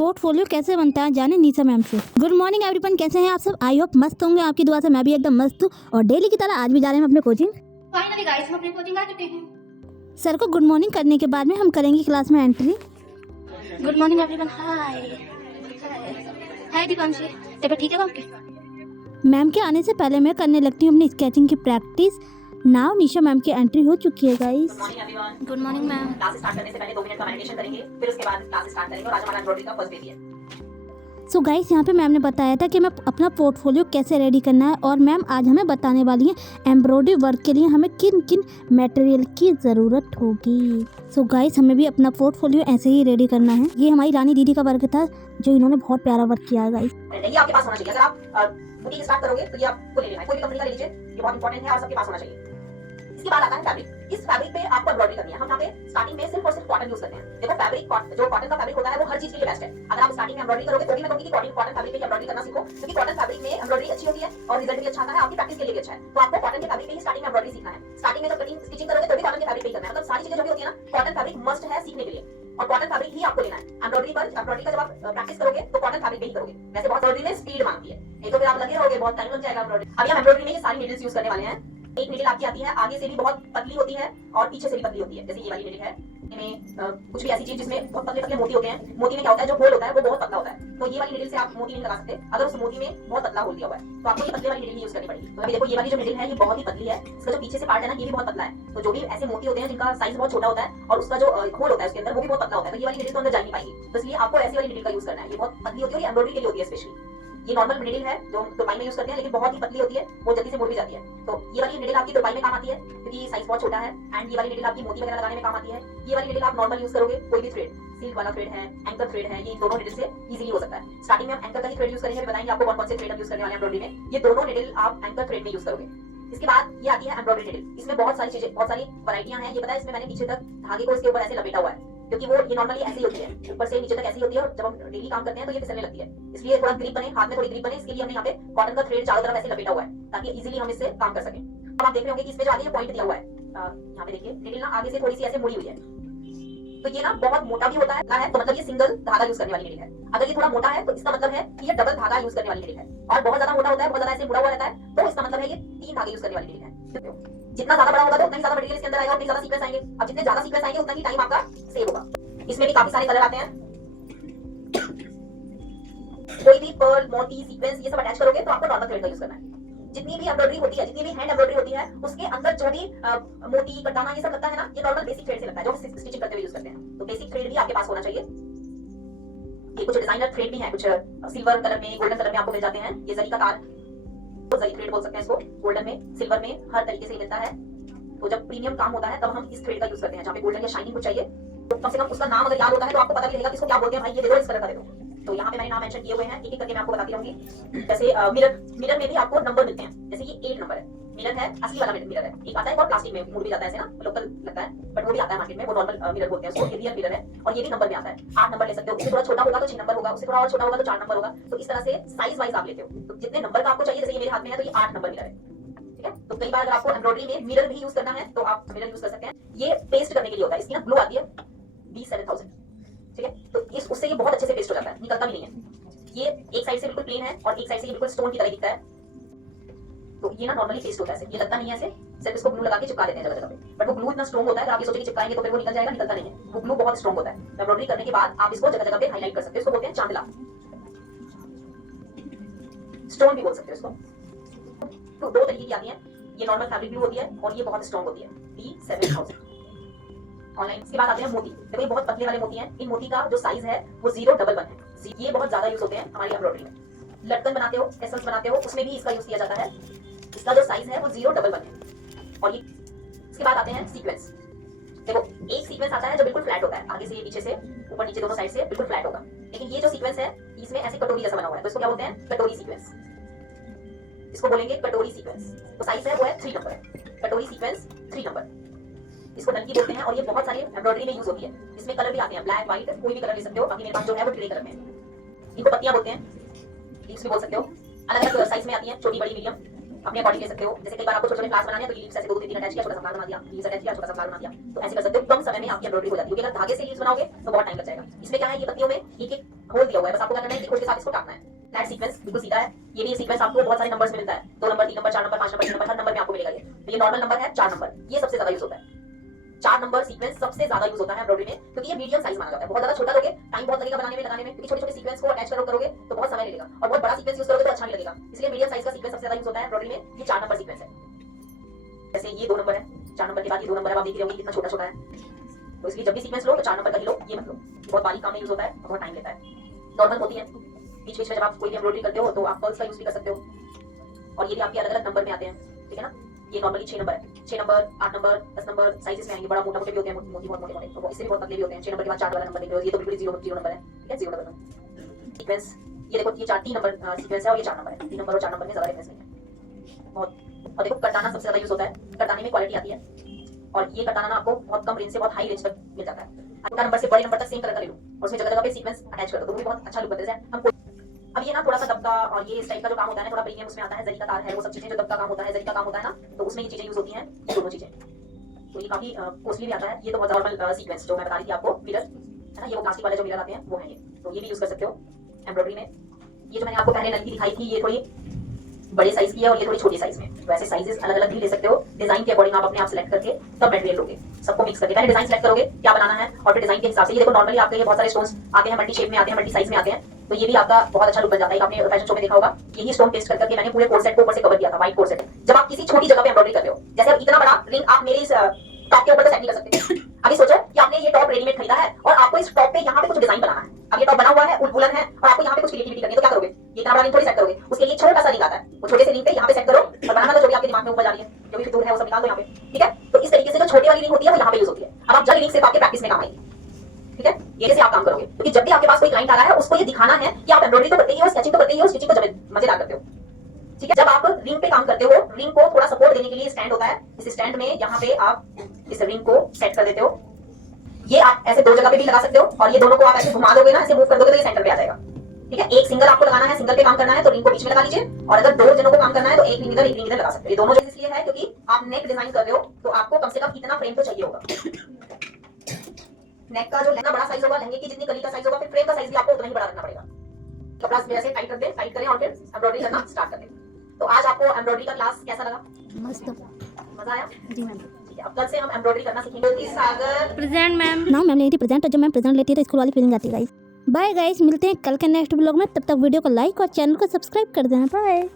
Portfolio कैसे बनता है जाने निशा मैम से। गुड मॉर्निंग एवरीवन, कैसे हैं आप सब? आई होप मस्त होंगे, आपकी दुआ से मैं भी एकदम मस्त हूँ। और डेली की तरह आज भी जा रहे हैं अपने कोचिंग। फाइनली गाइस हम अपने कोचिंग आ चुके हैं। सर को गुड मॉर्निंग करने के बाद में हम करेंगे क्लास में entry. Good morning everyone. Hi hi Deepanshi, तबीयत ठीक है आपकी? मैम के आने से पहले मैं करने लगती हूँ अपनी स्केचिंग की प्रैक्टिस। नाउ निशा मैम की एंट्री हो चुकी है guys. Good morning ma'am. Class start करने से पहले 2 मिनट का मेडिटेशन करेंगे, फिर उसके बाद क्लास स्टार्ट करेंगे। और आज हमारा एम्ब्रॉयडरी का फर्स्ट डे है। सो गाइस, यहाँ पे मैम ने बताया था कि मैं अपना पोर्टफोलियो कैसे रेडी करना है, और मैम आज हमें बताने वाली हैं एम्ब्रॉयडरी वर्क के लिए हमें किन किन मटेरियल की ज़रूरत होगी। सो गाइस, हमें भी अपना पोर्टफोलियो ऐसे ही रेडी करना है। ये हमारी रानी दीदी का वर्क था जो इन्होंने बहुत प्यारा वर्क किया है गाइस। ये आपके पास होना चाहिए। अगर आप बुटीक स्टार्ट करोगे तो ये आपको ले लेना है, कोई भी कंपनी का ले लीजिए, ये बहुत इंपॉर्टेंट है और सबके पास होना चाहिए। इसके बाद आता है फैब्रिक। इस फैब्रिक पे आपको एम्ब्रॉयडरी करनी है। हम यहाँ पे स्टार्टिंग में सिर्फ और सिर्फ कॉटन यूज करते हैं। देखो फैब्रिक जो कॉटन का फैब्रिक होता है वो हर चीज के लिए बेस्ट है। अगर आप स्टार्टिंग में एम्ब्रॉयडरी करोगे तो भी मैं कहूंगी कि कॉटन फैब्रिक पे एम्ब्रॉयडरी करना सीखो, क्योंकि कॉटन फैब्रिक में एम्ब्रॉयडरी अच्छी होती है और रिजल्ट भी अच्छा आता है, आपकी प्रैक्टिस के लिए भी अच्छा है। तो आपको कॉटन के फैब्रिक पे ही स्टार्टिंग में एम्ब्रॉयडरी सीखना है। स्टार्टिंग में जब कटिंग स्टिचिंग करोगे तो भी कॉटन के फैब्रिक पे ही करना है। मतलब सारी चीजें जो भी होती है ना, कॉटन फैब्रिक मस्ट है सीखने के लिए, और कॉटन फैब्रिक ही आपको लेना है। एम्ब्रॉयडरी का जब आप प्रैक्टिस करोगे तो कॉटन फैब्रिक पे ही करोगे। वैसे बहुत एम्ब्रॉयडरी में स्पीड मांगती है, नहीं तो फिर आप लगे रहोगे, बहुत टाइम लग जाएगा एम्ब्रॉयडरी। अभी हम एम्ब्रॉयडरी में ये सारी नीडल्स यूज करने वाले हैं। एक नीडल आपकी आती है आगे से भी बहुत पतली होती है और पीछे से भी पतली होती है, जैसे ये वाली नीडल है। इनमें कुछ भी ऐसी चीज जिसमें बहुत पतले पतले मोती होते हैं। मोती में क्या होता है, जो होल होता है वो बहुत पतला होता है, तो ये वाली नीडल से आप मोती नहीं लगा सकते। अगर उस मोती में बहुत पतला होल दिया हुआ है तो आपको ये पतले वाली नीडल यूज करनी पड़ेगी। तो अभी देखो ये वाली जो नीडल है ये बहुत ही पतली है, इसका जो पीछे से पार्ट है ना ये भी बहुत पतला है। तो जो भी ऐसे मोती होते हैं जिनका साइज बहुत छोटा होता है और उसका जो होल होता है उसके अंदर वो भी बहुत पतला होता है, तो ये वाली नीडल तो अंदर जा नहीं पाएगी। तो इसलिए आपको ऐसी वाली नीडल का यूज करना है। ये बहुत पतली होती है और एम्ब्रॉयडरी के लिए होती है स्पेशली। ये नॉर्मल नीडल है जो तुरपाई में यूज करते हैं, लेकिन बहुत ही पतली होती है, वो जल्दी से मुड़ भी जाती है। तो ये वाली नीडल आपकी तुरपाई में काम आती है क्योंकि साइज बहुत छोटा है। एंड ये वाली नीडल आपकी मोती वगैरह लगाने में काम आती है। ये वाली नीडल आप नॉर्मल यूज करोगे, कोई भी थ्रेड, सिल्क वाला थ्रेड है, एंकर थ्रेड है, ये दोनों नीडल से इजीली हो सकता है। स्टार्टिंग में हम एंकर का ही थ्रेड यूज करेंगे, बताएंगे आपको कौन-कौन से थ्रेड हम यूज करने वाले हैं एम्ब्रॉयडरी में। ये दोनों नीडल आप एंकर थ्रेड में यूज करोगे। इसके बाद ये आती है एम्ब्रॉयडरी नीडल। इसमें बहुत सारी चीजें, बहुत सारी वैरायटियां हैं। ये पता है इसमें मैंने पीछे तक धागे को इसके ऊपर ऐसे लपेटा हुआ है, क्योंकि वो ये नॉर्मली ऐसी होती है, ऊपर से नीचे तक ऐसी होती है, और जब हम डेली काम करते हैं तो ये फिसलने लगती है। इसलिए थोड़ा ग्रिप बने, हाथ में थोड़ी ग्रिप बने, इसके लिए हमने यहाँ पे कॉटन का थ्रेड चारों तरफ ऐसे लपेटा हुआ है ताकि इजीली हम इससे काम कर सकें। अब आप देख रहे होंगे कि इसमें जो आगे ये पॉइंट दिया हुआ है, यहाँ पे देखिए नीडल ना आगे से थोड़ी सी ऐसे मुड़ी हुई है, तो ये ना बहुत मोटा भी होता है, तो मतलब ये सिंगल धागा यूज करने वाली नीडल है। अगर ये थोड़ा मोटा है तो इसका मतलब है कि ये डबल धागा यूज करने वाली नीडल है। और बहुत ज्यादा मोटा होता है, बहुत ज्यादा ऐसे मुड़ा हुआ रहता है, तो इसका मतलब है ये 3 धागे यूज करने वाली नीडल है। जितना ज्यादा बड़ा होगा तो उतना ही ज्यादा मटेरियल इसके अंदर आएगा, उतनी ज्यादा सीक्वेंस आएंगे। अब जितने ज्यादा सीक्वेंस आएंगे उतना ही टाइम आपका सेव होगा। इसमें भी काफी सारे कलर आते हैं। कोई भी पर्ल, मोती, सीक्वेंस ये सब अटैच करोगे तो आपको नॉर्मल थ्रेड का यूज करना है। जितनी भी एम्ब्रॉयडरी होती है, जितनी भी हैंड एम्ब्रॉयडरी होती है, उसके अंदर जो भी मोती, कटाना ये सब लगता है ना, ये नॉर्मल बेसिक थ्रेड से लगता है, जो हम स्टिचिंग करते हुए यूज करते हैं। तो बेसिक थ्रेड भी आपके पास होना चाहिए। ये कुछ डिजाइनर थ्रेड भी है, कुछ सिल्वर कलर में, गोल्डन कलर में आपको मिल जाते हैं। ये जरी का तार, तो जरी थ्रेड बोल सकते हैं इसको। गोल्डन में, सिल्वर में, हर तरीके से मिलता है। तो जब प्रीमियम काम होता है तब हम इस थ्रेड का यूज करते हैं, जहाँ पे गोल्डन या शाइनिंग कुछ चाहिए तो कम से कम उसका नाम अगर याद होता है तो आपको पता भी रहेगा कि इसको क्या बोलते हैं। भाई ये दे दो, इस कलर का दे दो। तो यहाँ पे मैंने नाम मेंशन किए हुए हैं, एक एक करके मैं आपको बताती रहूंगी। जैसे मिरर में भी आपको नंबर मिलते हैं, जैसे ये 8 नंबर है। मिरर है, असली वाला मिरर है। एक आता है और प्लास्टिक में मुड़ भी जाता है ऐसे ना, लोकल लगता है, बट वो भी आता है मार्केट में, वो नॉर्मल मिरर बोलते हैं उसको। ये रियल मिरर है और ये भी नंबर में आता है। 8 नंबर ले सकते हो। उससे थोड़ा छोटा होगा तो 6 नंबर होगा, उससे थोड़ा और छोटा होगा तो 4 नंबर होगा। तो इस तरह से साइज वाइज आप लेते हो। तो जितने नंबर का आपको चाहिए, जैसे ये मेरे हाथ में है तो ये 8 नंबर मिरर है, ठीक है। तो कई बार अगर आपको एम्ब्रॉयडरी में मिरर भी यूज करना है तो आप मिरर यूज कर सकते हैं। ये पेस्ट करने के लिए होता है, इसकी ना ग्लू आती है B7000, ठीक है। तो इस उससे ये बहुत अच्छे से पेस्ट हो जाता है, निकलता भी नहीं है। ये एक साइड से बिल्कुल प्लेन है और एक साइड से ये बिल्कुल स्टोन की तरह दिखता है। तो ये ना नॉर्मली पेस्ट होता है, ये लगता नहीं है ऐसे, सिर्फ इसको ग्लू लगा के चिपका देते हैं जगह जगह पे। बट वो ग्लू इतना स्ट्रांग होता है, अगर आप ये सोचे कि चिपकाएंगे तो फिर वो निकल जाएगा, निकलता नहीं है। वो ग्लू बहुत स्ट्रांग होता है। एम्ब्रॉयडरी करने के बाद आप इसको जगह जगह पे हाईलाइट कर सकते हो, इसको बोलते हैं चांदला, स्टोन भी बोल सकते हो इसको। तो 2 तरीके की आती है, ये नॉर्मल फैब्रिक ग्लू होती है और ये बहुत स्ट्रांग होती है, B7000 ऑनलाइन। इसके बाद आते हैं मोती। देखो ये बहुत पतले वाले मोती हैं। इन मोती का जो साइज है वो 011 है। ये बहुत ज्यादा यूज होते हैं हमारी एम्ब्रॉयडरी में। लटकन बनाते हो, एसल्स बनाते हो, उसमें भी इसका यूज किया जाता है। इसका जो साइज है वो 011 है। और ये इसके बाद आते हैं सीक्वेंस। देखो एक सीक्वेंस आता है जो बिल्कुल फ्लैट होता है, आगे से पीछे से, ऊपर नीचे दोनों साइड से बिल्कुल फ्लैट होगा। लेकिन ये जो सीक्वेंस है इसमें ऐसे कटोरी जैसा बना हुआ है, तो इसको क्या बोलते हैं? कटोरी सीक्वेंस। इसको बोलेंगे कटोरी सीक्वेंस। तो साइज है वो है 3 नंबर, कटोरी सीक्वेंस 3 नंबर। इसको नलकी बोलते हैं और ये बहुत सारे एम्ब्रॉयडरी में यूज होती है। इसमें कलर भी आते हैं, ब्लैक, व्हाइट, कोई भी कलर ले सकते हो। बाकी मेरे पास जो है वो ग्रे कलर में है। इनको पत्तियां बोलते हैं, लीव्स भी बोल सकते हो। अलग अलग साइज में आती हैं, छोटी, बड़ी, मीडियम। अपने अकॉर्डिंग ले सकते हो। जैसे कई बार आपको छोटे छोटे फ्लावर्स बनाने हैं तो लीव्स ऐसे 2-3 अटैच किया, छोटा सा फ्लावर बना दिया, लीव्स अटैच किया, छोटा सा फ्लावर बना दिया, तो ऐसे कर सकते हो। कम समय में आपकी एम्ब्रॉयडरी हो जाती है, क्योंकि अगर धागे से लीव्स बनाओगे तो बहुत टाइम लग जाएगा। इसमें क्या है, ये पत्तियों में एक एक होल दिया हुआ है, बस आपको क्या करना है, एक होल के साथ इसको काटना है। फ्लैट सीक्वेंस बिल्कुल सीधा है। ये भी सीक्वेंस आपको बहुत सारे नंबर्स में मिलता है, 2 number, 3 number, 4 number, 5 number, 6 number, हर नंबर में आपको मिलेगा। ये नॉर्मल नंबर है 4 नंबर, ये सबसे ज्यादा यूज होता है। 4 नंबर सीक्वेंस सबसे ज्यादा यूज होता है एम्ब्रॉयडरी में, क्योंकि ये मीडियम साइज माना जाता है। बहुत ज्यादा छोटा लोगे टाइम बहुत लगेगा बनाने में, लगाने में, क्योंकि छोटे छोटे सीक्वेंस को अटैच करोगे तो बहुत समय लगेगा, और बहुत बड़ा सीक्वेंस यूज करोगे तो अच्छा नहीं लगेगा। इसलिए मीडियम साइज का सीक्वेंस सबसे ज्यादा यूज होता है एम्ब्रॉयडरी में। ये 4 नंबर सीक्वेंस है। जैसे ये 2 नंबर है, 4 नंबर के बाद ये 2 नंबर है, आप देख रहे होंगे कितना छोटा छोटा है। तो इसलिए जब भी सीक्वेंस लो तो 4 नंबर का ही लो, ये मत लो। बहुत बारीक काम में यूज होता है, बहुत टाइम लेता है। नॉर्मल होती है, बीच बीच में जब आप कोई भी एम्ब्रॉयडरी करते हो तो आप पर्ल्स का यूज भी कर सकते हो, और ये भी आपके अलग अलग नंबर में आते हैं, ठीक है ना। ये नॉर्मली 6 नंबर है, 6 नंबर, 8 नंबर, 10 नंबर साइजेस में आएंगे। बड़ा मोटा मोटे भी होते हैं, मोटी बहुत मोटे मोटे, तो इससे भी बहुत पतले भी होते हैं। 6 नंबर के बाद 4 वाला नंबर देख रहे हो, ये तो बिल्कुल 0 नंबर है, ठीक है, 0 नंबर सीक्वेंस। ये देखो, ये 3 नंबर सीक्वेंस है और ये 4 नंबर है। 3 नंबर और 4 नंबर में ज्यादा डिफरेंस नहीं है बहुत। और देखो कटाना सबसे ज्यादा यूज होता है, कटाने में क्वालिटी आती है, और ये कटाना ना आपको बहुत कम रेंज से बहुत हाई रेंज तक मिल जाता है। छोटा नंबर से बड़े नंबर तक सेम कलर का ले लो, और उसमें जगह जगह पे सीक्वेंस अटैच कर दो, तो वो भी बहुत अच्छा लुक बनता है। हम अब ये ना थोड़ा सा दबका और ये इस टाइप का जो काम होता है ना, थोड़ा प्रीमियम उसमें आता है, जरी का तार है, वो सब चीजें जो दबका काम होता है, जरी का काम होता है ना, तो उसमें ये चीजें यूज होती हैं, ये दोनों चीजें। तो ये काफी कॉस्टली भी आता है। ये तो बहुत नॉर्मल सीक्वेंस जो मैं बता रही थी आपको, मिरर है ना, ये वो प्लास्टिक वाले जो मिरर आते हैं वो है ये, तो ये भी यूज कर सकते हो एम्ब्रॉयडरी में। ये जो मैंने आपको पहले नलकी दिखाई थी, ये थोड़ी बड़े साइज की है और ये थोड़ी छोटी साइज में, तो ऐसे साइजेस अलग अलग भी ले सकते हो। डिजाइन के अकॉर्डिंग आप अपने आप सेलेक्ट करके तब मटेरियल लोगे, सबको मिक्स करके पहले डिजाइन सेलेक्ट करोगे क्या बनाना है, और फिर डिजाइन के हिसाब से। ये देखो नॉर्मली आपके ये बहुत सारे स्टोन्स आते हैं, मल्टी शेप में आते हैं, मल्टी साइज में आते हैं, तो ये भी आपका बहुत अच्छा लुक बन जाता है। आपने फैशन शो में देखा होगा, यही स्टोन पेस्ट करके मैंने पूरे कोट सेट को ऊपर से कवर किया था, व्हाइट कोट सेट। जब आप किसी छोटी जगह पे एम्ब्रॉयडरी कर रहे हो, जैसे अब इतना बड़ा रिंग आप मेरे इस टॉप के ऊपर तो सेट नहीं कर सकते। अभी सोचो कि आपने ये टॉप रेडीमेड खरीदा है और आपको इस टॉप पे यहाँ पे कुछ डिजाइन बनाना है। अब ये टॉप बना हुआ है, वुलन है, और आपको यहाँ पे कुछ क्रिएटिविटी करनी है, तो क्या करोगे, ये इतना बड़ा रिंग थोड़ी सेट करोगे। उसके लिए छोटा सा रिंग आता है, वो छोटे से रिंग पे यहाँ पे सेट करो और बनाना तो जो भी आपके दिमाग में ऊपर जा रही है, जो भी फितूर है वो सब निकाल दो यहाँ पे, ठीक है। तो इस तरीके से जो छोटी वाली रिंग होती है वो यहाँ पे यूज होती है। अब आप जल रिंग सिर्फ आपके प्रैक्टिस में काम आएगी, ठीक है, ये जैसे आप काम करोगे, क्योंकि जब भी आपके पास कोई क्लाइंट आ रहा है उसको ये दिखाना है कि आप एम्ब्रॉयडरी तो करते ही हो, स्केचिंग तो करते ही हो, स्टिचिंग तो मजेदार करते हो, ठीक है। जब आप रिंग पे काम करते हो, रिंग को थोड़ा सपोर्ट देने के लिए स्टैंड होता है, इस स्टैंड में यहाँ पे आप इस रिंग को सेट कर देते हो। ये आप ऐसे 2 जगह पे भी लगा सकते हो, और ये दोनों को आप ऐसे घुमा दोगे ना, ऐसे मूव कर दोगे तो ये सेंटर पे आ जाएगा, ठीक है। एक सिंगल आपको लगाना है, सिंगल पे काम करना है तो रिंग को बीच में लगा लीजिए, और अगर 2 जनों को काम करना है तो एक रिंग इधर लगा सकते हो। ये दोनों जगह इसलिए है क्योंकि आप नेक डिजाइन कर रहे हो, तो आपको कम से कम इतना फ्रेम तो चाहिए होगा। नेक का जो लहंगा बड़ा साइज होगा, लहंगे की जितनी कली का साइज होगा, फिर फ्रेम का साइज भी आपको उतना ही बड़ा रखना पड़ेगा। कपड़ा मेरे से टाइट कर दें, टाइट करें और फिर एम्ब्रॉयडरी करना स्टार्ट कर दें। तो आज आपको एम्ब्रॉयडरी का क्लास कैसा लगा? मस्त। मजा आया जी मैम। ठीक है, अब कल से हम एम्ब्रॉयडरी करना सीखेंगे। सागर प्रेजेंट मैम। ना मैम लेती प्रेजेंट, और जब मैम प्रेजेंट लेती है तो स्कूल वाली फीलिंग आती है गाइस। बाय गाइस, मिलते हैं कल के नेक्स्ट ब्लॉग में, तब तक वीडियो को लाइक और चैनल को सब्सक्राइब कर देना। बाय।